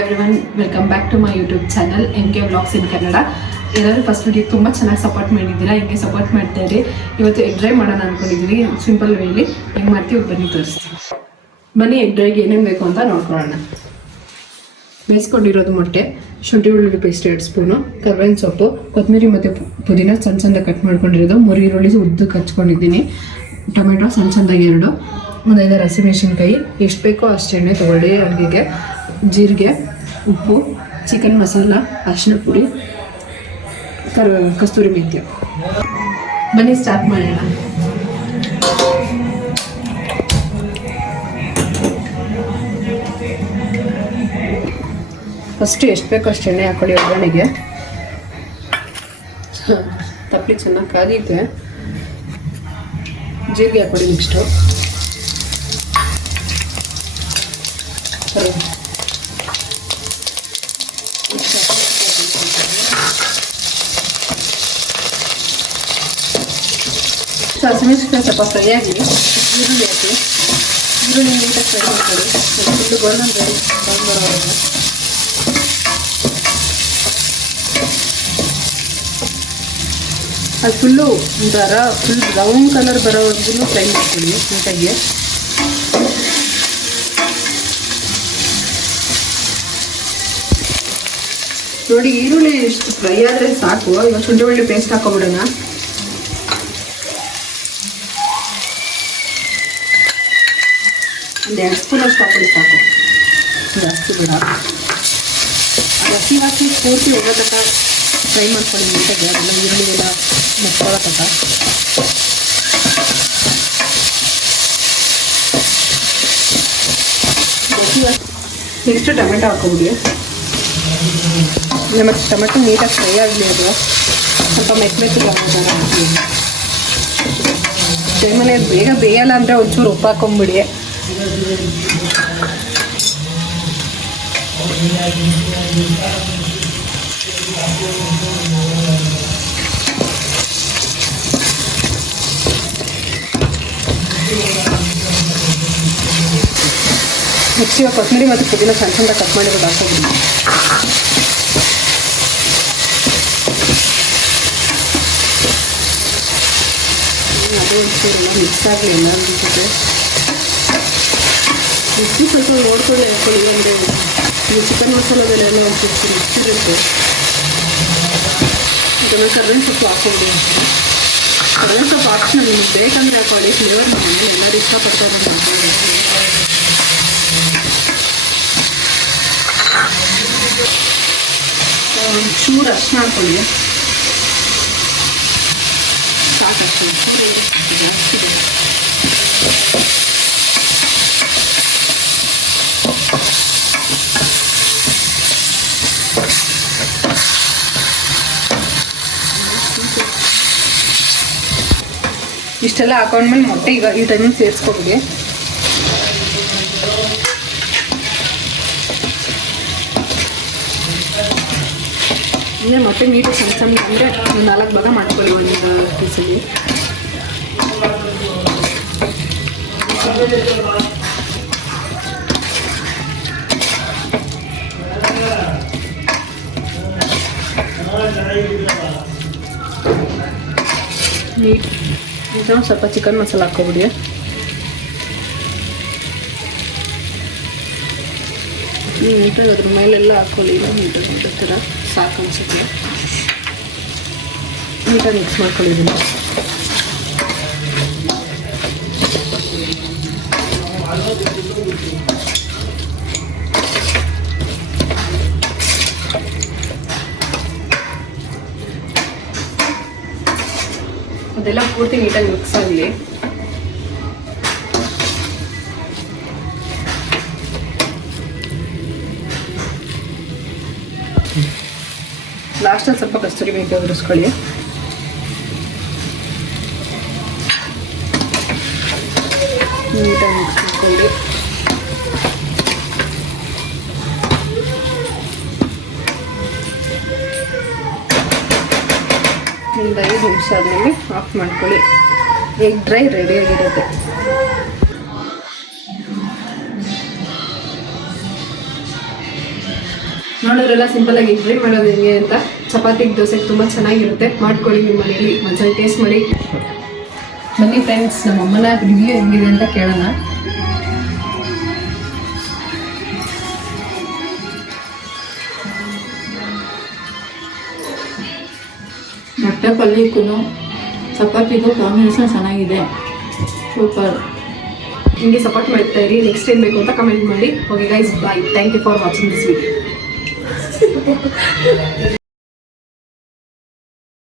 Everyone welcome back to my YouTube channel MK vlogs in Kannada. ಎಲ್ಲರೂ first video ತುಂಬ ಚೆನ್ನಾಗಿ support ಮಾಡಿದ್ದೀರಾ, ಹಿಂಗೆ ಸಪೋರ್ಟ್ ಮಾಡ್ತಾ ಇರಿ. ಇವತ್ತು ಎಗ್ ಡ್ರೈ ಮಾಡೋಣ ಅಂದ್ಕೊಂಡಿದ್ದೀವಿ. ಸಿಂಪಲ್ ವೇಲಿ ಹೆಂಗೆ ಮಾಡ್ತೀವಿ ಬನ್ನಿ ತೋರಿಸ್ತೀವಿ. ಬನ್ನಿ ಎಗ್ ಡ್ರೈಗೆ ಏನೇನು ಬೇಕು ಅಂತ ನೋಡ್ಕೊಳ್ಳೋಣ. ಬೇಯಿಸ್ಕೊಂಡಿರೋದು ಮೊಟ್ಟೆ, ಶುಂಠಿ ಬೆಳ್ಳುಳ್ಳಿ ಪೇಸ್ಟ್ 2 ಸ್ಪೂನು, ಕರ್ಬೇವಿನ ಸೊಪ್ಪು, ಕೊತ್ತಂಬರಿ ಮತ್ತು ಪುದೀನ ಸಣ್ಣ ಸಣ್ಣದಾಗಿ ಕಟ್ ಮಾಡ್ಕೊಂಡಿರೋದು, 3 ಈರುಳ್ಳಿ ಉದ್ದಕ್ಕೆ ಹಚ್ಕೊಂಡಿದ್ದೀನಿ, ಟೊಮೆಟೊ ಸಣ್ಣ ಸಣ್ಣದಾಗಿ 2, ಒಂದು 5 ಹಸಿಮೆಣಸಿನ್ಕಾಯಿ, ಎಷ್ಟು ಬೇಕೋ ಅಷ್ಟು ಎಣ್ಣೆ ತೊಗೊಳ್ಳಿ, ಅಡುಗೆಗೆ ಜೀರಿಗೆ, ಉಪ್ಪು, ಚಿಕನ್ ಮಸಾಲ, ಅರಿಶಿನ ಪುಡಿ, ಕಸ್ತೂರಿ ಮೆಂತ್ಯ. ಬನ್ನಿ ಸ್ಟಾರ್ಟ್ ಮಾಡೋಣ. ಫಸ್ಟು ಎಷ್ಟು ಬೇಕೋ ಅಷ್ಟು ಎಣ್ಣೆ ಹಾಕೊಳ್ಳಿ ಒಗ್ಗರಣೆಗೆ. ತಪ್ಪಲಿ ಚೆನ್ನಾಗಿ ಕಾದಿದೆ, ಜೀರಿಗೆ ಹಾಕೊಳ್ಳಿ. ನೆಕ್ಸ್ಟು ಹಸಿಮೆಣಸಿನಕಾಯಿ ಸ್ವಲ್ಪ ಫ್ರೈ ಆಗಿ ಈರುಳ್ಳಿ ಹಾಕಿ, ಈರುಳ್ಳಿ ನೀಟಾಗಿ ಫ್ರೈ ಮಾಡ್ಕೊಳ್ಳಿ. ಫುಲ್ಲು ಗೋಲ್ಡನ್ ಬ್ರೌನ್ ಬರೋವರೆಗೆ. ಅದು ಫುಲ್ಲು ಒಂಥರ ಫುಲ್ ಬ್ರೌನ್ ಕಲರ್ ಬರೋವರೆಗೂ ಫ್ರೈ ಮಾಡ್ಕೊಳ್ಳಿ ನೀಟಾಗಿ. ನೋಡಿ, ಈರುಳ್ಳಿ ಇಷ್ಟು ಫ್ರೈ ಆದರೆ ಸಾಕು. ಇವಾಗ ಶುಂಠಿ ಬೆಳ್ಳುಳ್ಳಿ ಪೇಸ್ಟ್ ಹಾಕೊಂಬಿಡೋಣ. ಒಂದು 2 ಸ್ಪೂನ್ ಅಷ್ಟು ಹಾಕೊಳ್ಳಿ ಸಾಕು, ಜಾಸ್ತಿ ಬೇಡ. ಅದು ಹಸಿ ಪೂರ್ತಿ ಹೋಗೋ ತನಕ ಫ್ರೈ ಮಾಡ್ಕೊಳ್ಳಿ ನೀಟಾಗಿ. ಅದೆಲ್ಲ ಈರುಳ್ಳಿ ಎಲ್ಲ ಮುಚ್ಕೊಳ್ಳೋ ತನಕ. ನೆಕ್ಸ್ಟ್ ಟೊಮೆಟೊ ಹಾಕ್ಕೊಬಿಡಿ. ಮತ್ತು ಟೊಮೆಟೊ ನೀಟಾಗಿ ಫ್ರೈ ಆಗಲಿ. ಅದು ಸ್ವಲ್ಪ ಮೆತ್ತಗೆ ಹಾಕಿ. ಟೈಮಲ್ಲಿ ಬೇಗ ಬೇಯಲ್ಲ ಅಂದರೆ ಒಂಚೂರು ಉಪ್ಪು ಹಾಕೊಂಬಿಡಿ. ನೆಕ್ಸ್ಟ್ ಇವಾಗ ಕೊತ್ತಂಬರಿ ಮತ್ತು ಪುದೀನ ಸಣ್ಣ ಸಣ್ಣ ಕಟ್ ಮಾಡಿರೋದು ಹಾಕೋಬಿಡಿ. ಅದು ಒಂಚೂರೆಲ್ಲ ಮಿಕ್ಸ್ ಆಗಲಿ ಎಲ್ಲರ ಜೊತೆ. ಉಪ್ಪು ಸ್ವಲ್ಪ ನೋಡ್ಕೊಳ್ಳಿ ಹಾಕೊಳ್ಳಿ, ಅಂದರೆ ಈ ಚಿಕನ್ ಮಸಾಲದಲ್ಲೆಲ್ಲ ಒಂಚೂರು ಮಿಕ್ಸ್ ಇರುತ್ತೆ. ಇದನ್ನು ಕರ್ಬೇವಿನ ಸೊಪ್ಪು ಹಾಕ್ಕೊಂಡು, ಕರ್ಬೇವಿನ ಸೊಪ್ಪು ಆಪ್ಷನಲ್, ನಿಮ್ಗೆ ಬೇಕಂದರೆ ಹಾಕೊಳ್ಳಿ. ಫ್ಲೇವರ್ ನಮ್ಮ ಮನೇಲಿ ಎಲ್ಲರೂ ಇಷ್ಟಪಡ್ತಾರೆ ಅಂತ ಹೇಳ್ತಾರೆ. ಒಂಚೂರು ಅರಿಶಿನ ಹಾಕ್ಕೊಳ್ಳಿ ಸಾಕಷ್ಟು. ಜಾಸ್ತಿ ಇಷ್ಟೆಲ್ಲ ಹಾಕೊಂಡ್ಮೇಲೆ ಮೊಟ್ಟೆ ಈಗ ಈ ಟೈಮಿಗೆ ಸೇರಿಸ್ಕೊಬಿಡಿ. ಅಂದರೆ ಮೊಟ್ಟೆ ನೀಟಾಗಿ ಸಣ್ಣ ಸಣ್ಣ ಅಂದರೆ 4 ಭಾಗ ಮಾಡ್ಕೊಳ್ಳಿ ಒಂದು ಪೀಸಲ್ಲಿ. ನೀಟಾಗಿ ಸ್ವಲ್ಪ ಚಿಕನ್ ಮಸಾಲ ಹಾಕ್ಕೊಬಿಡಿ. ನೀಟಾಗಿ ಅದ್ರ ಮೇಲೆಲ್ಲ ಹಾಕ್ಕೊಳ್ಳಿ. ನೀಟಾಗಿ ಥರ ಸಾಕು ಅನಿಸುತ್ತೆ. ನೀಟಾಗಿ ಮಿಕ್ಸ್ ಮಾಡ್ಕೊಂಡಿದ್ದೀನಿ. ಅದೆಲ್ಲ ಪೂರ್ತಿ ನೀಟಾಗಿ ಮಿಕ್ಸ್ ಆಗಲಿ. ಲಾಸ್ಟಲ್ಲಿ ಸ್ವಲ್ಪ ಕಸ್ತೂರಿ ಮೆಂತ್ಯ ಉದುರಿಸ್ಕೊಳ್ಳಿ. ನೀಟಾಗಿ ಮಿಕ್ಸ್ ಮಾಡ್ಕೊಳ್ಳಿ. ಒಂದು 5 ನಿಮಿಷ ಆದಮೇಲೆ ಆಫ್ ಮಾಡ್ಕೊಳ್ಳಿ. ಎಗ್ ಡ್ರೈ ರೆಡಿಯಾಗಿರುತ್ತೆ. ನೋಡೋದ್ರೆಲ್ಲ ಸಿಂಪಲ್ ಆಗಿ ಫ್ರೈ ಮಾಡೋದು ಹೆಂಗೆ ಅಂತ. ಚಪಾತಿಗೆ ದೋಸೆಗೆ ತುಂಬ ಚೆನ್ನಾಗಿರುತ್ತೆ, ಮಾಡ್ಕೊಳ್ಳಿ ನಿಮ್ಮ ಮನೇಲಿ, ಒಂದ್ಸಲ ಟೇಸ್ಟ್ ಮಾಡಿ. ಬನ್ನಿ ಫ್ರೆಂಡ್ಸ್, ನಮ್ಮ ಅಮ್ಮನ ರಿವ್ಯೂ ಹೆಂಗಿದೆ ಅಂತ ಕೇಳೋಣ. ಮೊಟ್ಟೆ ಪಲ್ಯಕ್ಕೂ ಚಪಾತಿಗೂ ಕಾಂಬಿನೇಷನ್ ಚೆನ್ನಾಗಿದೆ, ಸೂಪರ್. ಹಿಂಗೆ ಸಪೋರ್ಟ್ ಮಾಡ್ತಾ ಇರಿ. ನೆಕ್ಸ್ಟ್ ಏನು ಬೇಕು ಅಂತ ಕಮೆಂಟ್ ಮಾಡಿ. Okay guys, bye. Thank you for watching this video.